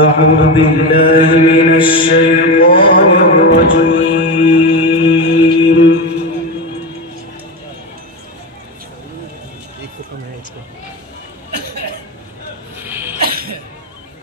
أعوذ بالله من الشيطان الرجيم.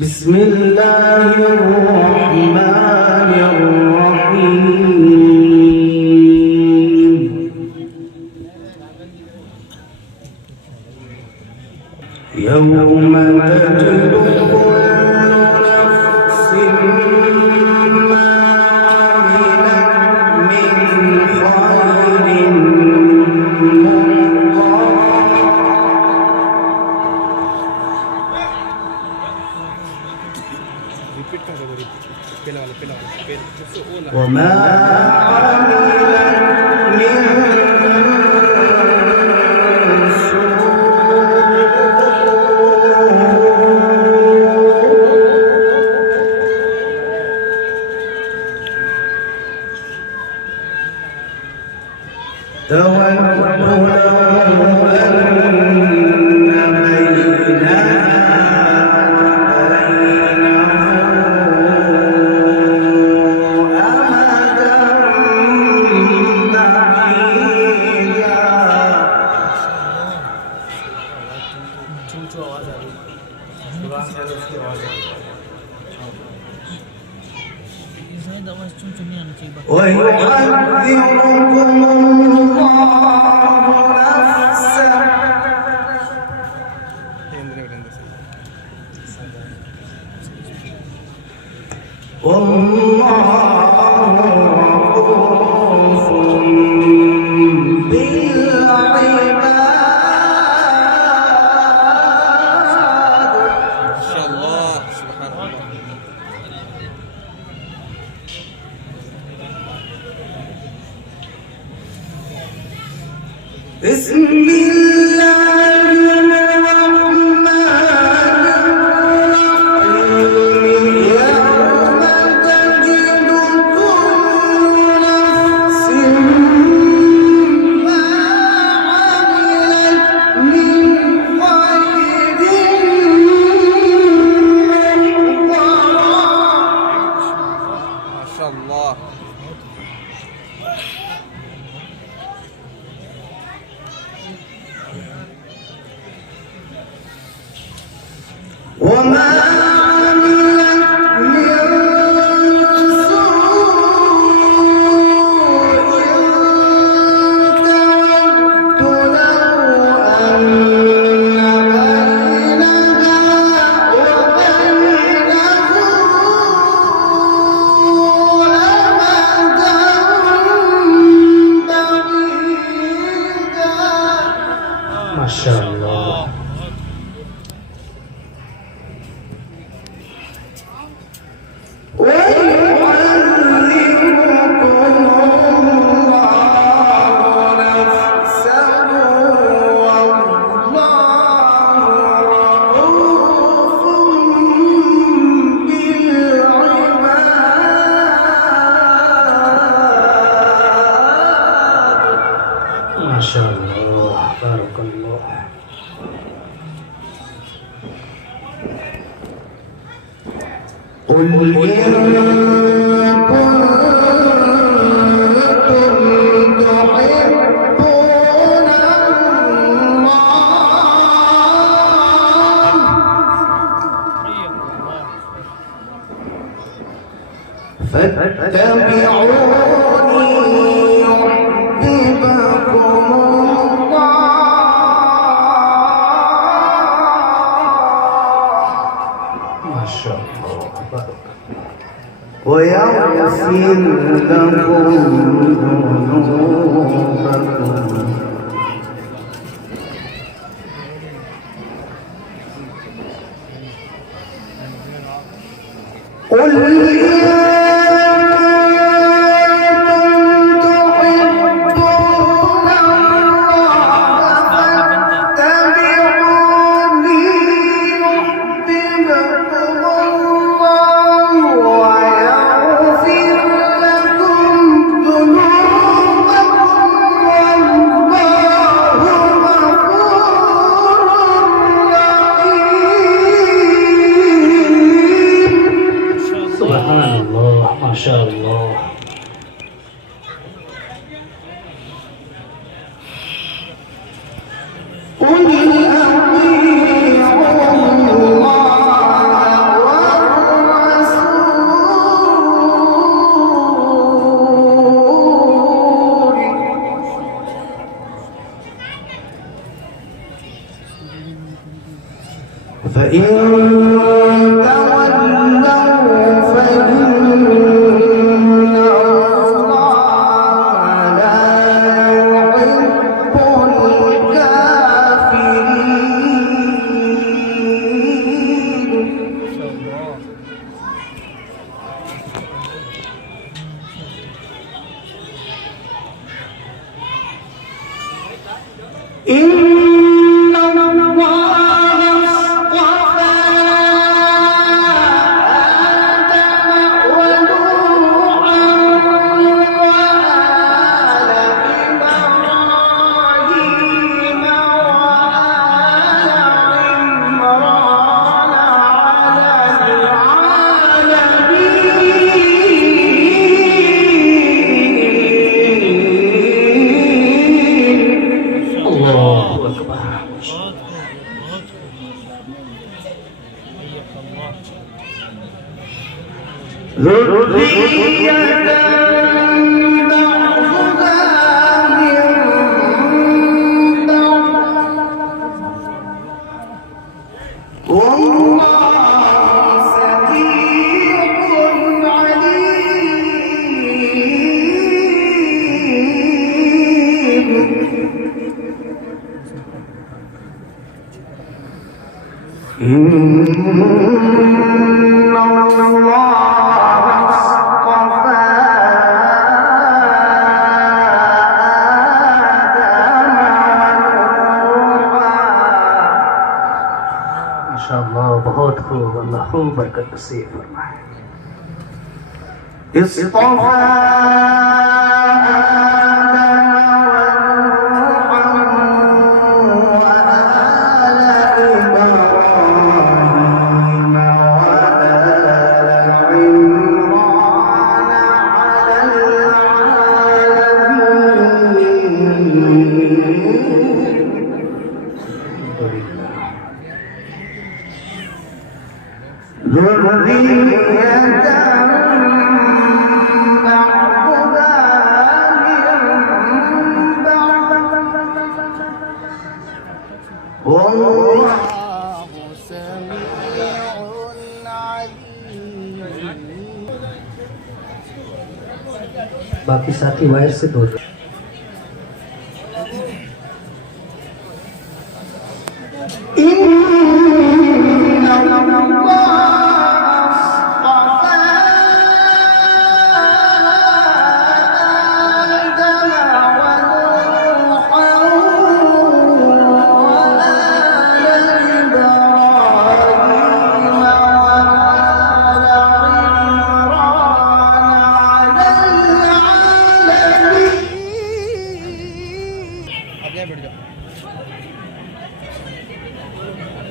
بسم الله الرحمن الرحيم. يوم تجد وما عملت من ويحذركم الله نفسه والله رؤوف بالعباد. ما شاء الله سبحان الله. بسم الله الرحمن الرحيم. يوم تجد كل نفس ما عملت من خير محضرا. ما شاء الله. وما عملت من سوء تود لو أن بينها وبينه أمدا بعيدا. ما شاء الله. ما شاء الله بارك الله. قل إن كنتم تحبون الله فاتبعوني يحببكم الله. ما شاء الله بارك. ويغفر لكم ذنوبكم. قل شاء الله. فإن बहुत खूब, अल्लाह खूब बरकत नसीब फरमाए। बाकी साथी वायर से दूर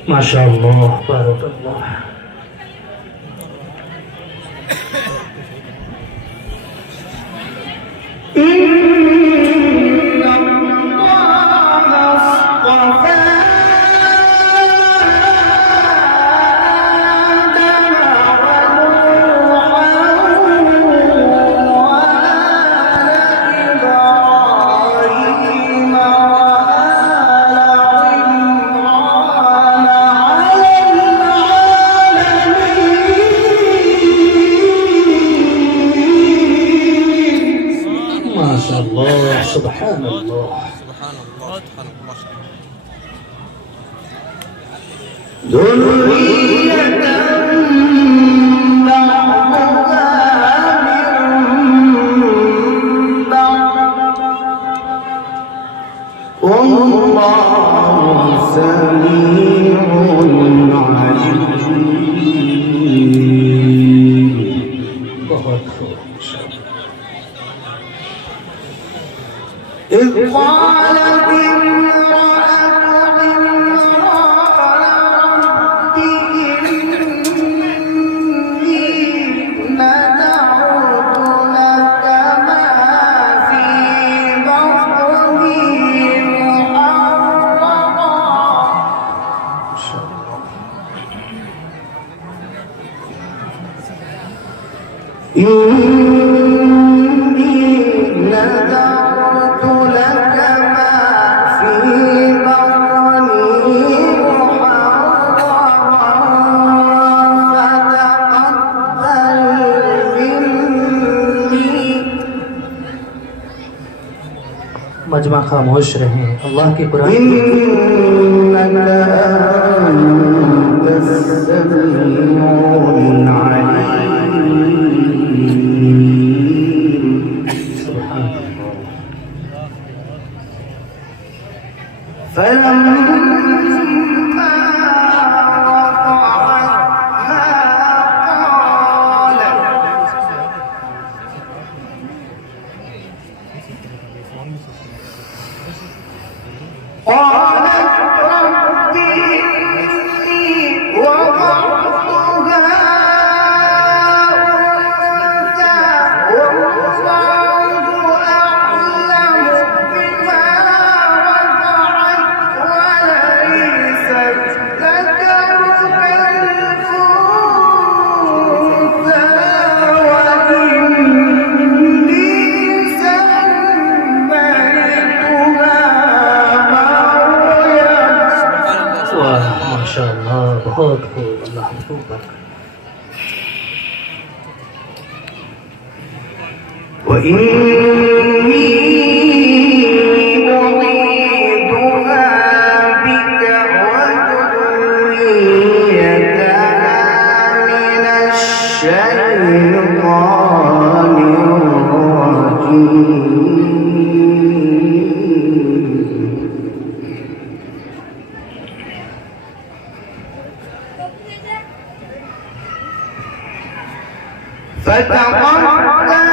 माशाअल्लाह बारकल्लाह। سبحان الله سبحان الله سبحان الله ذرية بعضها من بعض والله سميع عليم. बहुत खूब. إذ قالت امرأة رب إني نذرت إني نذرت لك ما في بطني محررا فتقبل مني. मजमा खामोश रहे अल्लाह की कुरान إنك أنت السميع العليم. सुभान अल्लाह فلما وضعتها قالت رب إني وضعتها أنثى والله أعلم بما وضعت وليس الذكر كالأنثى وإني سميتها वाह माशाअल्लाह बहुत खूब अल्लाह खूब बरकत وإني أعيذها بك وذريتها من الشيطان الرجيم. فتقبلها ربها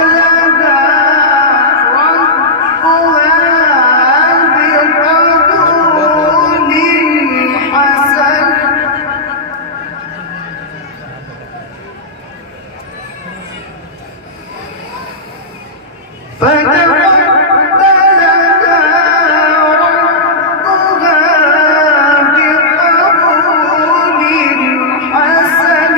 بقبول حسن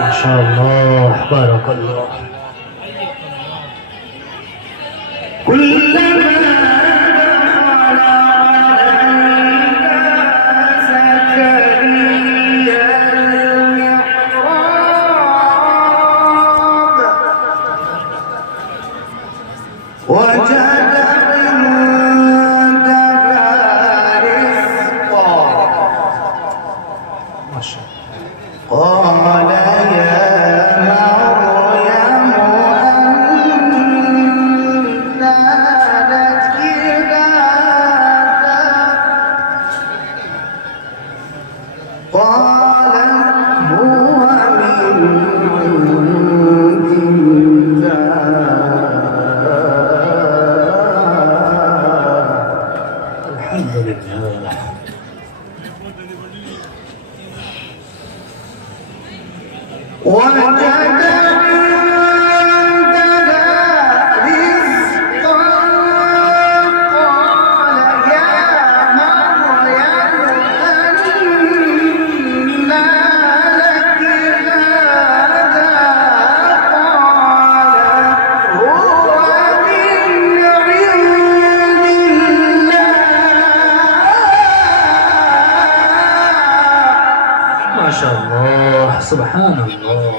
माशाअल्लाह बारक अल्लाह كلما دخل عليها زكريا المحراب وجد عندها رزقا माशाअल्लाह قال يا مريم أنى لك هذا قالت هو من عند الله. الحمد لله وجد عندها رزقا قال يا مريم أنى لك هذا قالت هو من عند الله. माशाअल्लाह सुभान अल्लाह